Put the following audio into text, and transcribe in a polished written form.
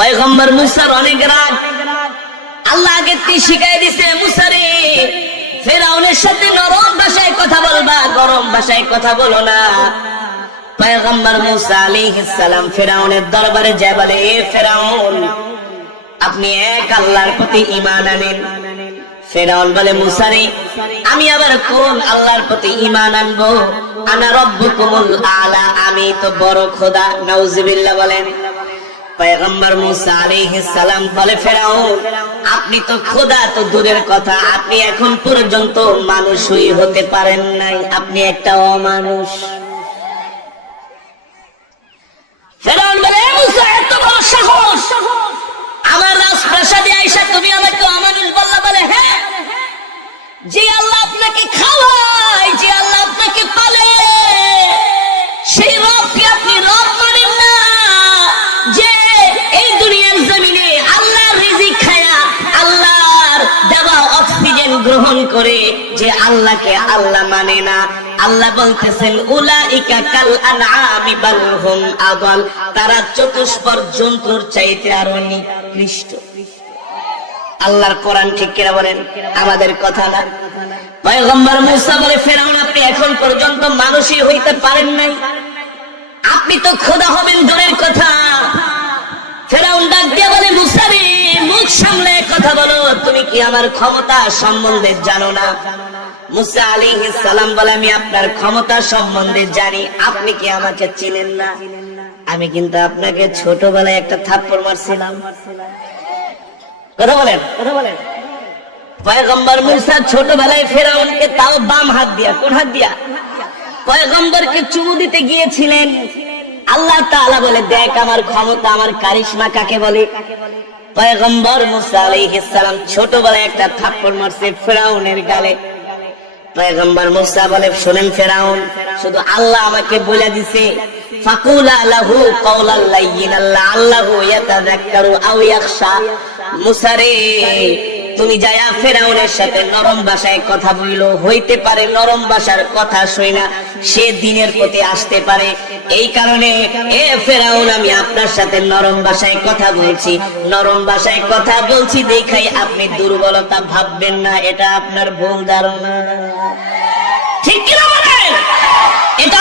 পয়গম্বর মুসার অনেক রাগ। আল্লাহ আগে শিখাই দিছে, মুসা রে ফেরাউনের সাথে নরম ভাষায় কথা বলবা, গরম ভাষায় কথা বলো না। পয়গম্বর মুসা আলাইহিস সালাম ফেরাউনের দরবারে যায় বলে, এ ফেরাউন, আপনি এক আল্লাহর প্রতি ঈমান আনেন। ফেরাউন বলে, মুসা রে আমি আবার কোন আল্লাহর প্রতি ঈমান আনবো? আনা রব্বুকুমুল আলা, আমি তো বড় খোদা। নাউজুবিল্লাহ বলেন। পয়গম্বর মুসা আলাইহিস সালাম বলে, ফেরাউন আপনি তো খোদা তো দূরের কথা, আপনি এখন পর্যন্ত মানুষই হতে পারেন নাই, আপনি একটা অমানুষ। ফেরাউন বলে, মুসা এত বড় সাহস, আমার রাজপ্রাসাদে আইসা তুমি আমাকে অমানুষ বললা? বলে, হ্যাঁ, যে আল্লাহ আপনাকে খাওয়ায়, যে আল্লাহ আপনাকে পালে, সেই রবকে আপনি রব মানেন না? যে এই দুনিয়ার জমিনে আল্লাহর রিজিক খায়া, আল্লাহর দেওয়া অক্সিজেন গ্রহণ করে যে আল্লাহকে আল্লাহ মানে না। আল্লাহ বলতেছেন, উলাইকা কাল আনআমি বাল হুম আদাল, তারা চতুষ্পদ জন্তুর চাইতে আরো নিকৃষ্ট। আল্লাহর কোরআন ঠিক কিনা বলেন? আমাদের কথা না। পয়গম্বর মুসা বলে, ফেরাউন আপনি এখন পর্যন্ত মানুষই হইতে পারেন নাই, আপনি তো খোদা হবেন দূরের কথা। ফেরাউন ডাক দিয়ে বলে, মুসা রে মুখ সামলে কথা বলো, তুমি কি আমার ক্ষমতা সম্বন্ধে জানো না? মুসা আলাইহিস সালাম বলে, আমি আপনার ক্ষমতা সম্বন্ধে জানি, আপনি কি আমাকে চিনেন না? আমি কিন্তু আপনাকে ছোটবেলায় একটা থাপ্পড় মারছিলাম। কথা বলেন, কথা বলেন। পয়গম্বর মুসা ছোটবেলায় ফেরাউনকে, তাও বাম হাত দিয়া, কোন হাত দিয়া? পয়গম্বরকে চুমু দিতে গিয়েছিলেন। আল্লাহ তাআলা বলে, দেখ আমার ক্ষমতা, আমার কারিশমা কাকে বলে। পয়গম্বর মুসা আলাইহিস সালাম ছোটবেলায় একটা থাপ্পড় মারছে ফেরাউনের গালে। পয়গম্বর মুসা বলে, শুনেন ফেরাউন, শুধু আল্লাহ আমাকে বলে দিছে, ফাকুলা লাহু কাওলাল লাইয়িনাল লাআল্লাহু ইয়াতাযাক্কারু আও ইয়াখশা। মুসা রে তুমি যায়া ফেরাউনের সাথে নরম ভাষায় কথা বইলো, হইতে পারে নরম ভাষার কথা শুইনা সে দিনের প্রতি আসতে পারে। এই কারণে এ ফেরাউন আমি আপনার সাথে নরম ভাষায় কথা বলছি। নরম ভাষায় কথা বলছি দেখাই আপনি দুর্বলতা ভাববেন না, এটা আপনার ভুল ধারণা। ঠিক কি না বলেন? এটা